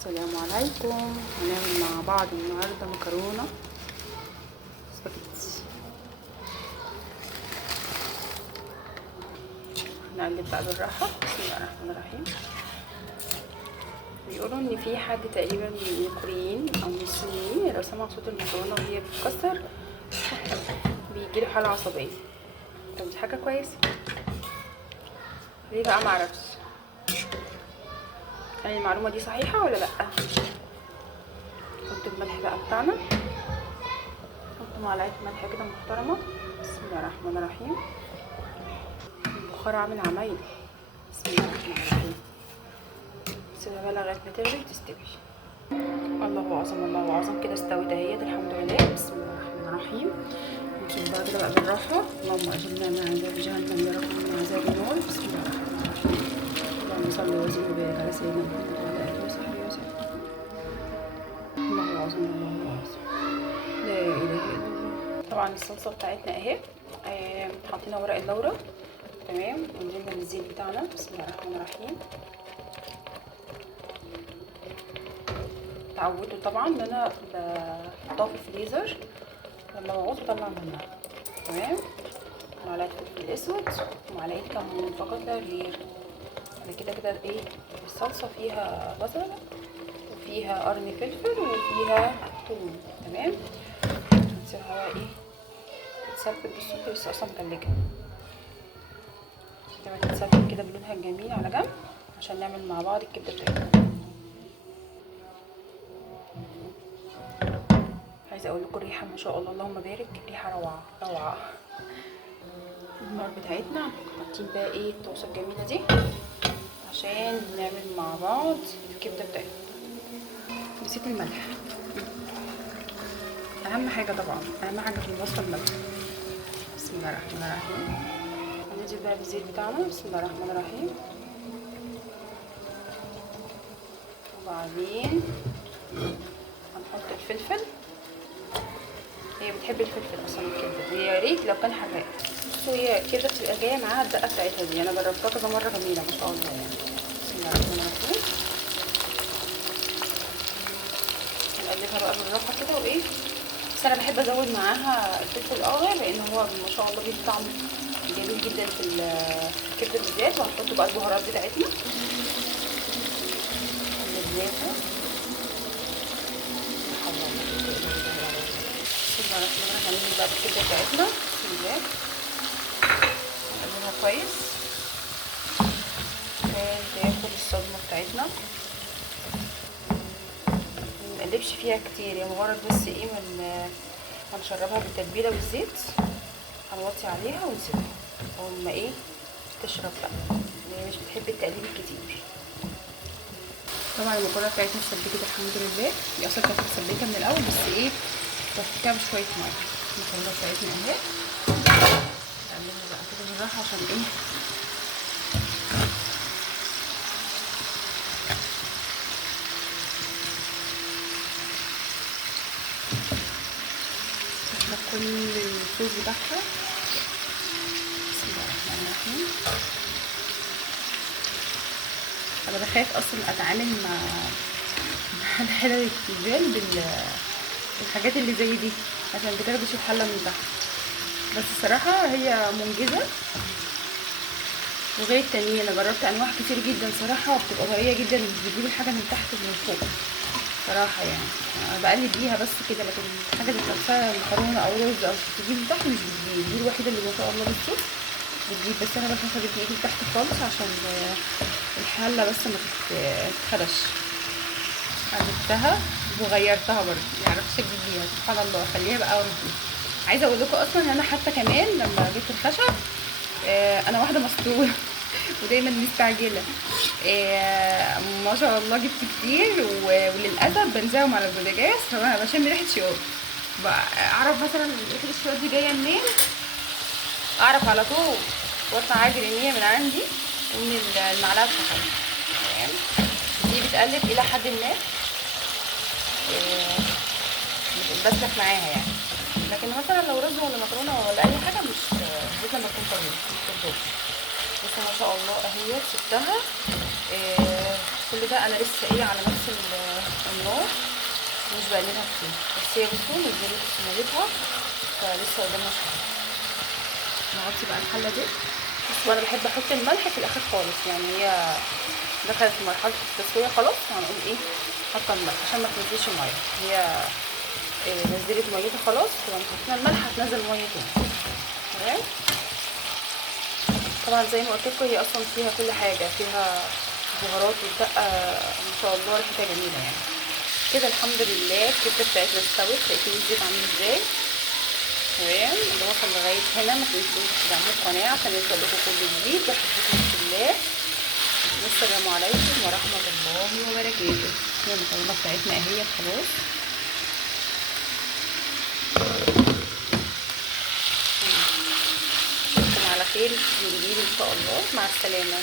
السلام عليكم. هنعمل مع بعض النهارده مكرونه سباجيتي. هنقلب بقى بالراحه. بسم الله الرحمن الرحيم. بيقولوا ان في حد تقريبا من الكوريين او من الصينيين لو سمع صوت المكرونه وهي بتتكسر بيجيله حاله عصبيه. طب دي حاجه كويسه ليه بقى؟ معرفش هل المعلومه دي صحيحه ولا لا. نحط الملح بقى بتاعنا، نحط معلقه ملح كده محترمه. بسم الله الرحمن الرحيم. البخار عامل عمايل. بسم الله الرحمن الرحيم. سيبها بقى لغايه ما تغلي وتستوي. الله اعظم الله اعظم. كده استوت اهيت الحمد لله. بسم الله الرحمن الرحيم. نشوف بقى كده بقى بالراحه. اللهم اجرنا من عذاب جهنم يا رب من عذاب النار. بسم الله الرحمن الرحيم. اللهم صل وسلم وبارك على سيدنا محمد وعلى اله وصحبه وسلم. الله العظيم الله العظيم لا اله الا الله. طبعا الصلصه بتاعتنا اهي، حطينا ورق اللورا تمام، ونزلنا بالزيت بتاعنا. بسم الله الرحمن الرحيم. اتعودت طبعا ان انا بحطها في الفريزر، لما بعوز بطلع منها تمام. معلقه فلفل اسود ومعلقه كمون فقط لا غير. انا كده كده ايه، الصلصه فيها بصل وفيها قرن فلفل وفيها ثوم تمام. هنسيبها بقى ايه تتسبك بالصوص، بس اصلا متلجه لما تتسبك كده بلونها الجميل على جنب عشان نعمل مع بعض الكبده بتاعتنا. عايزه اقول لكم الريحه ما شاء الله اللهم بارك، ريحه روعه روعه. النار بتاعتنا حاطين بقى ايه الطاسه الجميله دي عشان نعمل مع بعض الكبده بتاعتنا. نسيت الملح، اهم حاجه طبعا، اهم حاجه في الوصفه الملح. بسم الله الرحمن الرحيم. هننزل بقى بالزيت بتاعنا. بسم الله الرحمن الرحيم. وبعدين هنحط الفلفل. هي بتحب الفلفل اصلا الكبده، ويا ريت لو كان حراق. بصوا هي الكبده بتبقى جايه معاها الدقه بتاعتها دي، انا جربتها كذا مره جميله ما شاء الله يعني. بسم الله الرحمن الرحيم. هنقلبها بقى بالراحه كده وايه، بس انا بحب ازود معاها الفلفل الاخضر لان هو ما شاء الله بيدي طعم جميل جدا في الكبده بالذات. وهنحط بقى البهارات بتاعتنا قلبناها. بسم الله الرحمن الرحيم. هننزل بقى بالكبده بتاعتنا. بسم الله نقلبها كويس عشان تاخد الصدمه بتاعتنا. منقلبش فيها كتير يعني، مجرد بس ايه هنشربها بالتتبيله والزيت، هنوطي عليها ونسيبها اول ما ايه تشرب بقى، هي مش بتحب التقليب الكتير. طبعا المكرونه بتاعتنا اتسبكت الحمد لله، هي اصلا كانت متسبكه من الاول بس ايه تحتها بشويه ميه. المكرونه بتاعتنا اهي نعملها بقى كده بالراحه عشان ايه كل الصوص بتاعها. بسم الله الرحمن الرحيم. انا بخاف اصلا اتعامل مع الحلل التيفال بالحاجات اللي زي دي عشان بتاخدش الحله من تحت، بس الصراحه هي منجزه وغير التانيين. انا جربت انواع كتير جدا صراحه بتبقى طريه جدا، مش بتجيب الحاجه من تحت ومن فوق صراحه يعني. انا بقلب بيها بس كده، لكن الحاجه اللي نفسها مكرونه او رز او تجيب من تحت مش بتجيب. دي الوحيده اللي ما شاء الله بالصوص بتجيب، بس انا بخاف اجيب ايدي تحت خالص عشان الحله بس ما تتخدش. قلبتها وغيرتها برضه معرفتش اجيب بيها سبحان الله، خليها بقى ورد. عايزه اقول لكم اصلا ان انا حتى كمان لما جبت الخشب انا واحده مسطوله ودايما مستعجله، ما شاء الله جبت كتير وللاسف بنزاهم على البوتاجاز، فانا بشم ريحه شياط. اعرف مثلا ريحه الشياط دي جايه منين، اعرف على طول واطلع عاجل ان هي من عندي ومن المعلقه الخشب تمام. دي بتقلب الى حد ما بسلك معاها يعني، لكن مثلا لو رز ولا مكرونه ولا اي حاجه مش بالذات لما تكون طويله مش. بس ما شاء الله اهي سبتها كل ده انا لسه ايه على نفس مش بقلبها كتير، بس هي بصوا نزلت سميتها فلسه قدامها شويه. نغطي بقى الحله دي. بس وانا بحب احط الملح في الاخر خالص، يعني هي دخلت في مرحله التسويه خلاص هنقوم ايه حاطه الملح عشان ما تنزلش ميه. هي نزلت ميتها خلاص، لما حطينا الملح هتنزل ميه تاني. تمام. طبعا زي ما قلت لكم هي اصلا فيها كل حاجه، فيها بهارات والدقه ما شاء الله ريحتها جميله يعني. كده الحمد لله الكبده بتاعتنا استوت. شايفين الزيت عامل ازاي؟ تمام. اللي وصل لغايه هنا ما تنسوش تدعموا القناه عشان يوصل لكم كل جديد. بحبكم في الله. السلام عليكم ورحمه الله وبركاته. المكرونه بتاعتنا اهي خلاص. اشوفكم على خير في جديد ان شاء الله. مع السلامه.